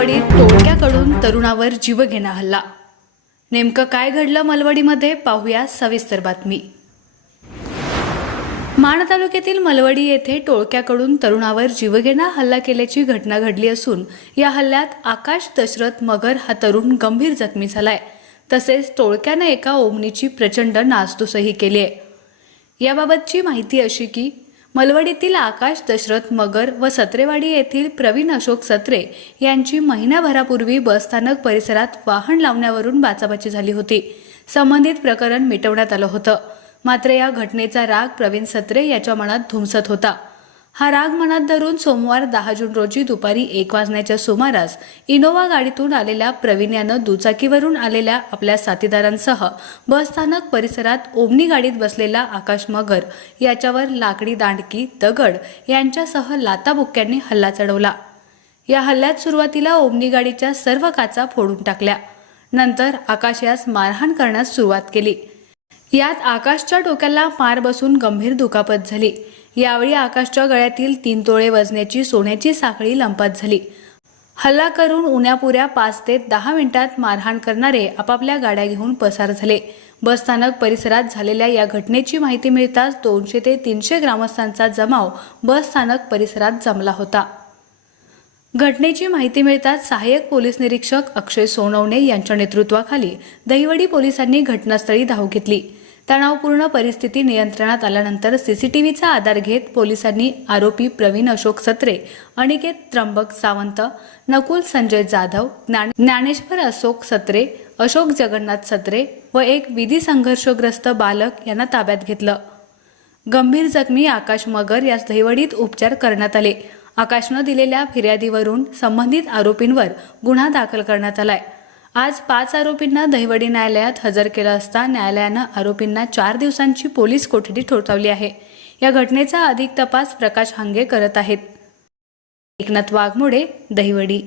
टोळक्याकडून तरुणावर जीवघेणा हल्ला. नेमकं काय घडलं मलवडीमध्ये? पाहूया सविस्तर बातमी. माण तालुक्यातील मलवडी येथे टोळक्याकडून तरुणावर जीवघेणा हल्ला केल्याची घटना घडली असून या हल्ल्यात आकाश दशरथ मगर हा तरुण गंभीर जखमी झालाय. तसेच टोळक्यानं एका ओमनीची प्रचंड नासधूसही केली आहे याबाबतची माहिती अशी की मलवडीतील आकाश दशरथ मगर व सत्रेवाडी येथील प्रवीण अशोक सत्रे यांची महिन्याभरापूर्वी बसस्थानक परिसरात वाहन लावण्यावरून बाचाबाची झाली होती. संबंधित प्रकरण मिटवण्यात आलं होतं. मात्र या घटनेचा राग प्रवीण सत्रे याच्या मनात धुमसत होता. हा राग मनात धरून सोमवार दहा जून रोजी दुपारी एक वाजण्याच्या सुमारास इनोवा गाडीतून आलेल्या प्रवीण यानं दुचाकीवरून आलेल्या आपल्या साथीदारांसह बसस्थानक परिसरात ओमनी गाडीत बसलेला आकाश मगर याच्यावर लाकडी दांडकी दगड यांच्यासह लाताबुक्क्यांनी हल्ला चढवला. या हल्ल्यात सुरुवातीला ओमनी गाडीच्या सर्व काचा फोडून टाकल्या. नंतर आकाश यास मारहाण करण्यास सुरुवात केली. यात आकाशच्या डोक्याला मार बसून गंभीर दुखापत झाली. यावेळी आकाशच्या गळ्यातील तीन तोळे वजनाची सोन्याची साखळी लंपात झाली. हल्ला करून उन्यापुऱ्या पाच ते दहा मिनिटात मारहाण करणारे आपापल्या गाड्या घेऊन पसार झाले. बसस्थानक परिसरात झालेल्या या घटनेची माहिती मिळताच दोनशे ते तीनशे ग्रामस्थांचा जमाव बसस्थानक परिसरात जमला होता. घटनेची माहिती मिळताच सहाय्यक पोलीस निरीक्षक अक्षय सोनवणे यांच्या नेतृत्वाखाली दहिवडी पोलिसांनी घटनास्थळी धाव घेतली. तणावपूर्ण परिस्थिती नियंत्रणात आल्यानंतर सीसीटीव्हीचा आधार घेत पोलिसांनी आरोपी प्रवीण अशोक सत्रे अनिकेत त्र्यंबक सावंत नकुल संजय जाधव ज्ञान- ज्ञानेश्वर अशोक सत्रे अशोक जगन्नाथ सत्रे व एक विधी संघर्षग्रस्त बालक यांना ताब्यात घेतलं. गंभीर जखमी आकाश मगर यास दहिवडीत उपचार करण्यात आले. आकाशनं दिलेल्या फिर्यादीवरून संबंधित आरोपींवर गुन्हा दाखल करण्यात आलाय. आज पाच आरोपींना दहिवडी न्यायालयात हजर केलं असता न्यायालयानं आरोपींना चार दिवसांची पोलीस कोठडी ठोठावली आहे. या घटनेचा अधिक तपास प्रकाश हांगे करत आहेत. एकनाथ वाघमोडे दहिवडी.